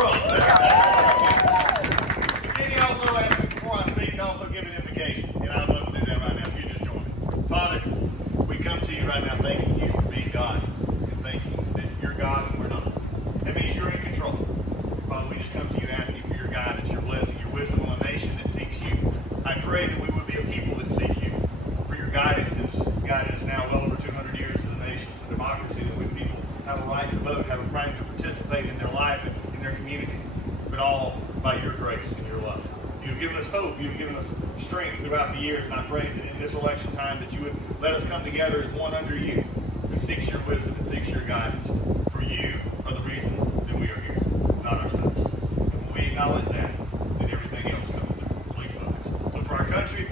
control. Can you also, before I speak, also give an invocation? And I'd love to do that right now if you just join me. Father, we come to you right now thanking you for being God and thanking you that you're God and we're not. That means you're in control. Father, we just come to you asking for your guidance, your blessing, your wisdom on a nation that seeks you. I pray that we would be a people that seek you. For your guidance has guided us now well over 200 years as a nation, a democracy that we people have a right to vote, have a right to participate in their life and in their community, but all by your grace and your love. You've given us hope. You've given us strength throughout the years, and I pray that in this election time that you would let us come together as one under you who seeks your wisdom and seeks your guidance. For you are the reason that we are here, not ourselves. And when we acknowledge that, then everything else comes to complete focus. So for our country,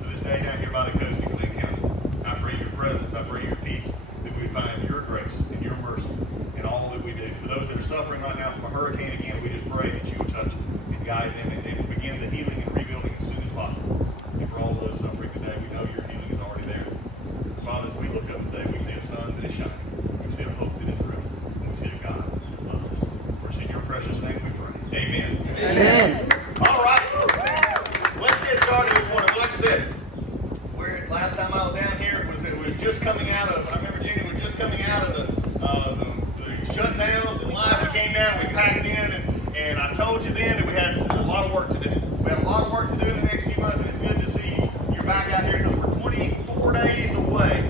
for this day down here by the coast in Glynn County, I pray your presence, I pray your peace, that we find your grace and your mercy in all that we do. For those that are suffering right now from a hurricane, again, we just pray that you would touch and guide them and begin the healing and rebuilding as soon as possible. And for all of those suffering today, we know your healing is already there. Father, as we look up today, we see a sun that is shining. We see a hope that is real. And we see a God that loves us. For it's in your precious name we pray. Amen. Amen. All right. Let's get started this morning. Like I said, last time I was down here, it was just coming out of, I remember Jenny was just coming out of the shutdowns and live. We came down, we packed in, and I told you then that we had a lot of work to do. We have a lot of work to do in the next few months, and it's good to see you're back out here because we're 24 days away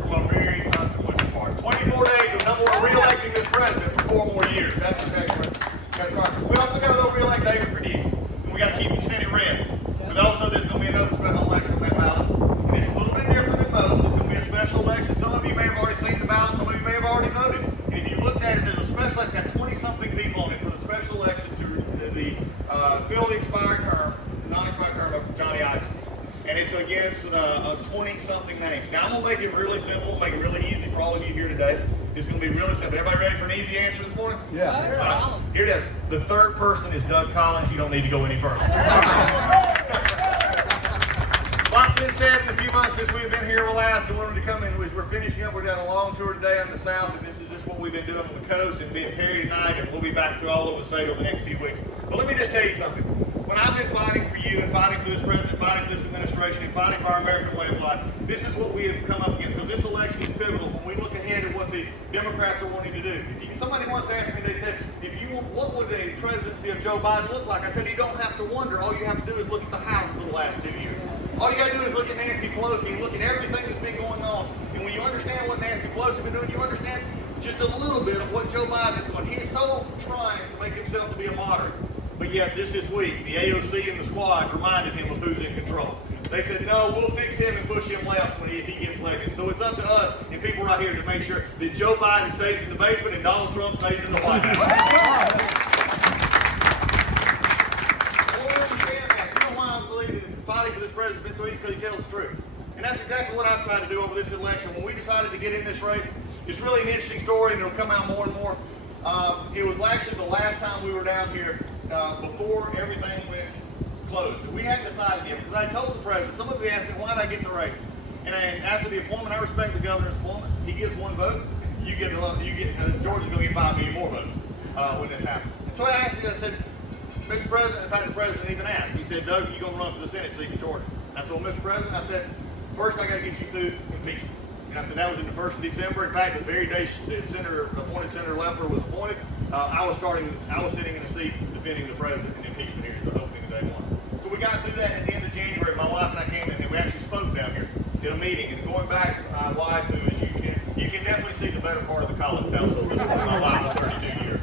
from a very consequential part. 24 days of number one re-electing this president for 4 more years. That's exactly right. That's right. We also got to go re-elect David Perdue, and we got to keep the Senate red. But also there's going to be another special election on that ballot. And it's a little bit different than most. It's going to be a special election. Some of you may have already seen the ballot. Some of you may have already voted. And if you looked at it, there's a special election. It's got 20-something people on it for the special election to fill the expired term, the non-expired term of Johnny Ives. And it's against 20-something names. Now, I'm going to make it really simple, make it really easy for all of you here today. It's going to be really simple. Everybody ready for an easy answer this morning? Yeah. Here it is. The third person is Doug Collins. You don't need to go any further. Lots been said in the few months since we've been here last, and wanted to come in as we're finishing up. We've got a long tour today on the south, and this is just what we've been doing on the coast and being Perry tonight, and we'll be back through all over the state over the next few weeks. But let me just tell you something. When I've been fighting for you and fighting for this president, fighting for this administration, and fighting for our American way of life, this is what we have come up against, because this election is pivotal when we look ahead at what the Democrats are wanting to do. Somebody once asked me, they said, what would a presidency of Joe Biden look like? I said, you don't have to wonder. All you have to do is look at the House for the last 2 years. All you got to do is look at Nancy Pelosi and look at everything that's been going on. And when you understand what Nancy Pelosi has been doing, you understand just a little bit of what Joe Biden is doing. He is so trying to make himself to be a moderate. But yet, just this week, the AOC and the squad reminded him of who's in control. They said, no, we'll fix him and push him left if he gets elected. So it's up to us and people right here to make sure that Joe Biden stays in the basement and Donald Trump stays in the White House. Fighting for this president has been so easy because he tells the truth. And that's exactly what I've tried to do over this election. When we decided to get in this race, it's really an interesting story, and it'll come out more and more. It was actually the last time we were down here before everything went closed. We hadn't decided yet, because I told the president, some of you asked me, why did I get in the race? And after the appointment, I respect the governor's appointment. He gets 1 vote. Georgia's going to get 5 million more votes when this happens. And so I asked him, I said, Mr. President, in fact, the president even asked. He said, Doug, are you going to run for the Senate seat in Georgia? And I said, well, Mr. President, I said, first I got to get you through impeachment. And I said, that was in the 1st of December. In fact, the very day the appointed Senator Leffler was appointed, I was sitting in a seat defending the president in the impeachment hearings, the opening of day 1. So we got through that at the end of January. My wife and I came in, and we actually spoke down here in a meeting. And going back to my wife, who is you can definitely see the better part of the Collins household. This was my wife for 32 years.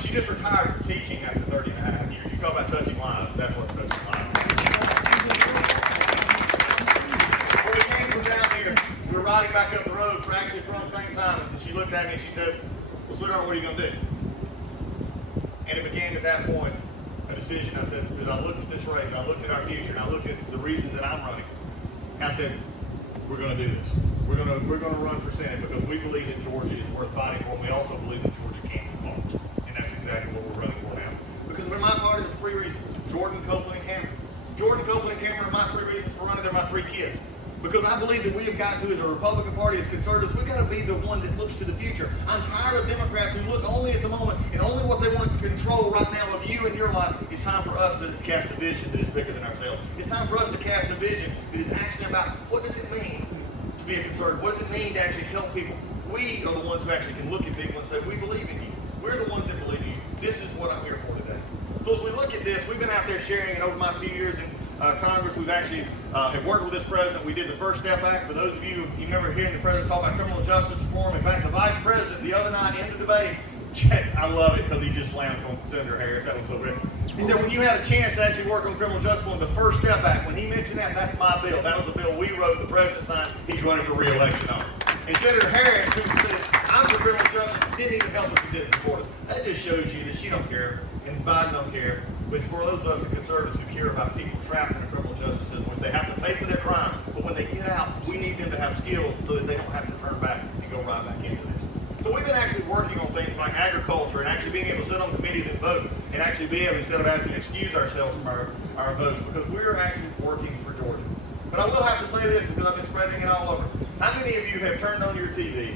She just retired from teaching after 30 and a half years. You talk about touching lives. That's what touching lives is. When we came from down here, we were riding back up the road from St. Simon's, and she looked at me and she said, well, sweetheart, what are you going to do? And it began at that point a decision. I said, as I looked at this race, I looked at our future, and I looked at the reasons that I'm running. And I said, we're going to do this. We're going to run for Senate because we believe that Georgia is worth fighting for, and we also believe that Georgia can be bought. And that's exactly what we're running for now. Because in my party, there's 3 reasons. Jordan, Copeland, and Cameron. Jordan, Copeland, and Cameron are my 3 reasons for running. They're my 3 kids. Because I believe that we have got to, as a Republican Party, as conservatives, we've got to be the one that looks to the future. I'm tired of Democrats who look only at the moment and only what they want to control right now of you and your life. It's time for us to cast a vision that is bigger than ourselves. It's time for us to cast a vision that is actually about what does it mean to be a conservative? What does it mean to actually help people? We are the ones who actually can look at people and say, we believe in you. We're the ones that believe in you. This is what I'm here for today. So as we look at this, we've been out there sharing, and over my few years in Congress, we've actually have worked with this president. We did the First Step Act. For those of you who remember hearing the president talk about criminal justice reform, in fact, the vice president the other night in the debate, I love it because he just slammed on Senator Harris. That was so great. He said, when you had a chance to actually work on criminal justice reform, the First Step Act, when he mentioned that, that's my bill. That was a bill we wrote, the president signed. He's running for re-election on it. And Senator Harris, who says, I'm for criminal justice, didn't even help us, didn't support us. That just shows you that she don't care, and Biden don't care. But it's for those of us as conservatives who care about people trapped in a criminal justice system, which they have to pay for their crime. But when they get out, we need them to have skills so that they don't have to turn back and go right back into this. So we've been actually working on things like agriculture and actually being able to sit on committees and vote and actually be able, instead of having to excuse ourselves from our votes, because we're actually working for Georgia. But I will have to say this because I've been spreading it all over. How many of you have turned on your TV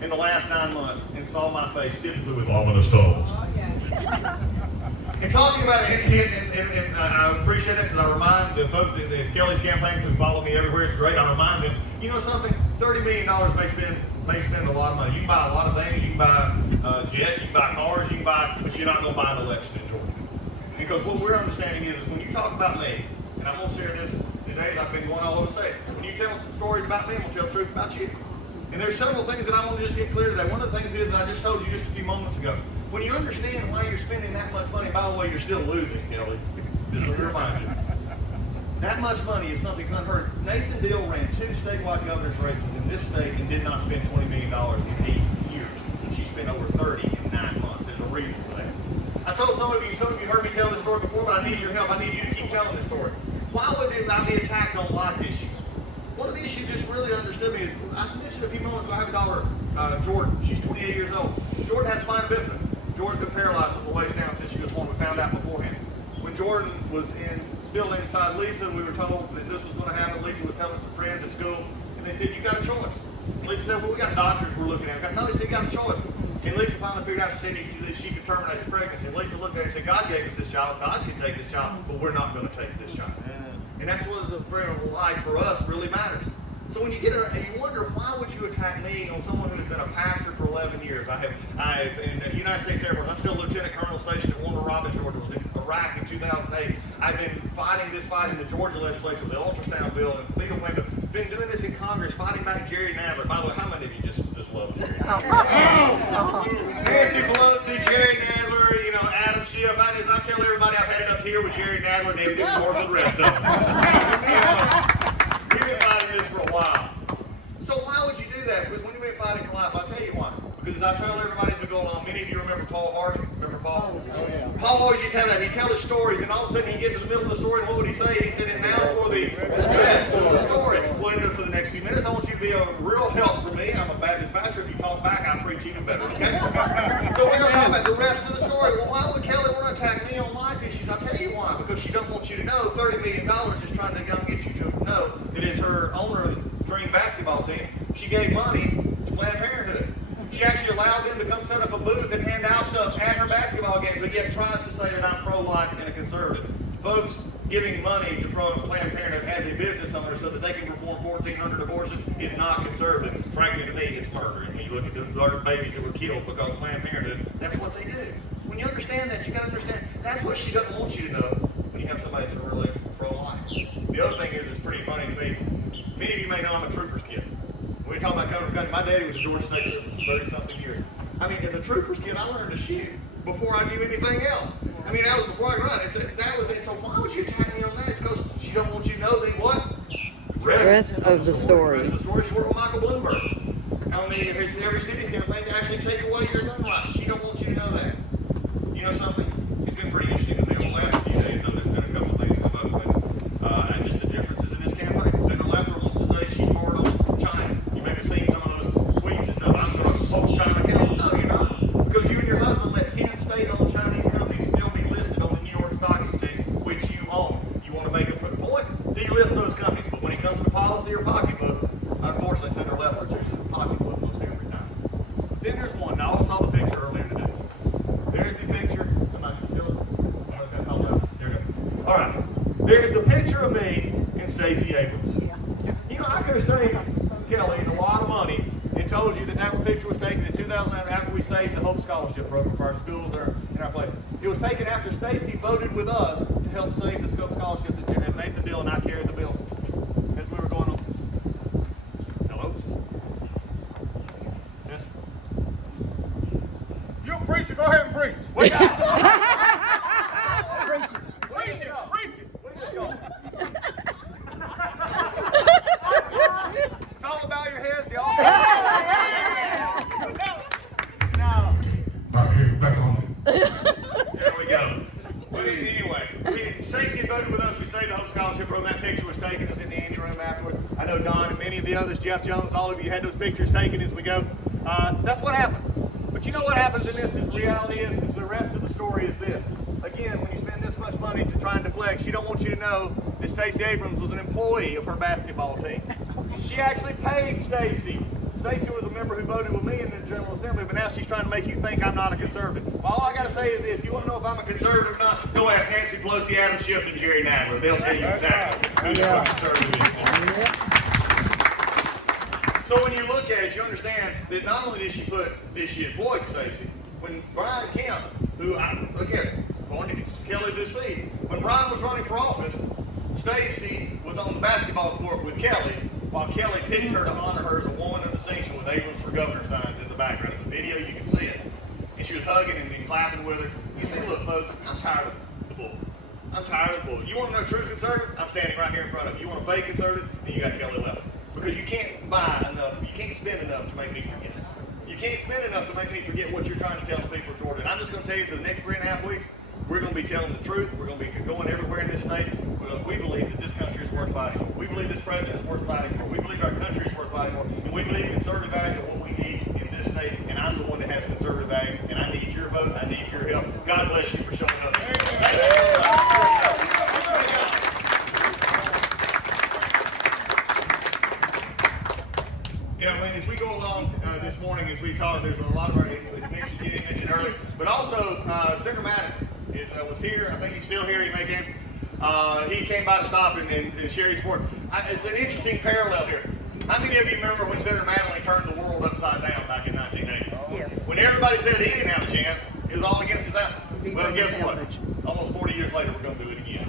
in the last 9 months and saw my face, typically with ominous tones? Oh, yeah. And talking about it, and I appreciate it because I remind the folks in Kelly's campaign who follow me everywhere, it's great, I remind them, you know something, $30 million may spend a lot of money. You can buy a lot of things, you can buy jets, you can buy cars, you can buy, but you're not going to buy an election in Georgia. Because what we're understanding is when you talk about me, and I'm going to share this today, I've been going all over the state, when you tell some stories about me, I'm going to tell the truth about you. And there's several things that I want to just get clear today. One of the things is that I just told you just a few moments ago. When you understand why you're spending that much money, by the way, you're still losing, Kelly. Just let me remind you. That much money is something that's unheard of. Nathan Deal ran 2 statewide governor's races in this state and did not spend $20 million in 8 years. She spent over 30 in 9 months. There's a reason for that. I told some of you heard me tell this story before, but I need your help. I need you to keep telling this story. Why would I be attacked on life issues? One of the issues just really understood me is, I mentioned a few moments ago, I have a daughter, Jordan. She's 28 years old. Jordan has spina bifida. Jordan's been paralyzed from the waist down since she was born. We found out beforehand. When Jordan was still inside Lisa, we were told that this was going to happen. Lisa was telling some friends at school, and they said, you got a choice. Lisa said, well, we got doctors we're looking at. No, they said, you got a choice. And Lisa finally figured out, she said that she could terminate the pregnancy. And Lisa looked at her and said, God gave us this child. God can take this child, but we're not going to take this child. And that's what the freedom of life for us really matters. So when you get and you wonder, why would you attack me on someone who has been a pastor for 11 years? I have in the United States Air Force, I'm still a lieutenant colonel stationed at Warner Robins, Georgia. I was in Iraq in 2008. I've been fighting this fight in the Georgia legislature with the ultrasound bill and fetal women. Been doing this in Congress, fighting back Jerry Nadler. By the way, how many of you just love Jerry Nadler? Nancy Pelosi, Jerry Nadler, you know, Adam Schiff. I tell everybody I've had it up here with Jerry Nadler and they do more than the rest of them. We've been fighting this for a while. So why would you do that? Because when you've been fighting for life, I'll tell you why. Because as I tell everybody as we go along, many of you remember Paul Harvey. Remember Paul? Oh, yeah. Paul always used to have that. He'd tell his stories, and all of a sudden he'd get to the middle of the story, and what would he say? He said, and now for the rest of the story. Well, for the next few minutes, I want you to be a real help for me. I'm a Baptist pastor. If you talk back, I preach even better, okay? So we're going to talk about the rest of the story. Well, why would Kelly want to attack me on life issues? I'll tell you why. Because she don't want you to know $30 million is trying to get you to know that as her owner of the Dream basketball team, she gave money to Planned Parenthood. She actually allowed them to come set up a booth and hand out stuff at her basketball game, but yet tries to say that I'm pro-life and a conservative. Folks, giving money to Planned Parenthood as a business owner so that they can perform 1,400 abortions is not conservative. Frankly, to me, it's murder. And when you look at the babies that were killed because Planned Parenthood, that's what they do. When you understand that, you got to understand that's what she doesn't want you to know when you have somebody that's really pro-life. The other thing is, it's pretty funny to me. Many of you may know I'm a trooper's kid. When we talk about coming to country, my daddy was a Georgia State Trooper for 30-something years. I mean, as a trooper's kid, I learned to shoot before I knew anything else. I mean, that was before I run. So why would you attack me on that? It's because she don't want you to know the what? Rest of the story. The rest of the story. She worked with Michael Bloomberg on every city's campaign to actually take away your gun rights. She don't want you to know that. You know something? It's been pretty interesting to me over the last few days. There's been a couple of things come up, and just the differences in this campaign. Senator Leffler wants to say she's hard on China. You may have seen some of those tweets and stuff. I'm going to hold China accountable. No, you're not. Because you and your husband let 10 state-owned Chinese companies still be listed on the New York Stock Exchange, which you own. You want to make a point? Delist those companies. But when it comes to policy or pocketbook, There's the picture of me and Stacey Abrams. You know, I could have saved Kelly a lot of money and told you that that picture was taken in 2009 after we saved the Hope Scholarship Program for our schools in our place. It was taken after Stacey voted with us to help save the Hope Scholarship that Nathan Dill and I carried the bill as we were going on. Hello? Yes? You a preacher, go ahead and preach. Wait up! Preach it. Preach it. It's all about your heads, y'all. There we go. But anyway, Stacey voted with us. We saved the Hope Scholarship Program. That picture was taken. It was in the Andy room afterward. I know Don and many of the others, Jeff Jones, all of you had those pictures taken as we go. That's what happens. But you know what happens in this is reality is the rest of the story is this. Again, when you spend this much money to try and deflect, she don't want you to know that Stacey Abrams was an employee of her basketball team. She actually paid Stacey. Stacey was a member who voted with me in the General Assembly, but now she's trying to make you think I'm not a conservative. Well, all I got to say is this. You want to know if I'm a conservative or not? Go ask Nancy Pelosi, Adam Schiff, and Jerry Nadler. They'll tell you exactly who the conservative is. So when you look at it, you understand that not only did she avoid Stacey, when Brian Kemp, who again, going to Kelly this seat, when Brian was running for office, Stacey was on the basketball court with Kelly, while Kelly picked her to honor her as a woman of distinction with Abrams for Governor signs in the background. It's a video, you can see it. And she was hugging and clapping with her. You see, look, folks, I'm tired of the bull. I'm tired of the bull. You want to know a true conservative? I'm standing right here in front of you. You want a fake conservative? Then you got Kelly left. Because you can't buy enough, you can't spend enough to make me forget it. You can't spend enough to make me forget what you're trying to tell the people of Georgia. And I'm just going to tell you for the next 3.5 weeks, we're going to be telling the truth. We're going to be going everywhere in this state because we believe that this country is worth fighting for. We believe this president is worth fighting for. We believe our country is worth fighting for. And we believe conservative values are what we need in this state. And I'm the one that has conservative values. And I need your vote. I need your help. God bless you for showing up. You know, and as we go along this morning, as we talk, there's a lot of our convictions getting mentioned earlier. But also, Senator Madden was here. I think he's still here. He came by to stop and share his support. It's an interesting parallel here. How many of you remember when Senator Madden turned the world upside down back in 1980? Yes. When everybody said he didn't have a chance, it was all against his own. Well, guess what? Almost 40 years later, we're going to do it again.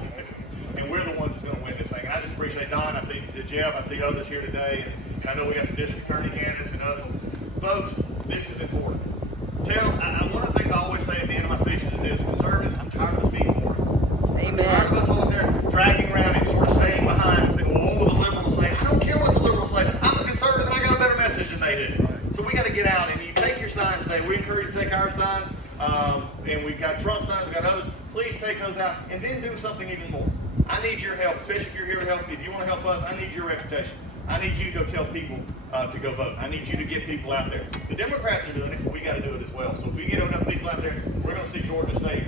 And we're the ones that's going to win this thing. And I just appreciate Don. I see Jeff. I see others here today. And I know we got some district attorney candidates and others. Folks, this is important. One of the things I always say at the end of my speeches is this. Conservatives, I'm tired of us being boring. Amen. I'm tired of us out there dragging around and sort of staying behind and saying, well, what will the liberals say? I don't care what the liberals say. I'm a conservative and I got a better message than they do. So we got to get out and you take your signs today. We encourage you to take our signs. And we've got Trump signs, we've got others. Please take those out and then do something even more. I need your help, especially if you're here to help. If you want to help us, I need your reputation. I need you to go tell people to go vote. I need you to get people out there. The Democrats are doing it, but we got to do it as well. So if we get enough people out there, we're going to see Georgia State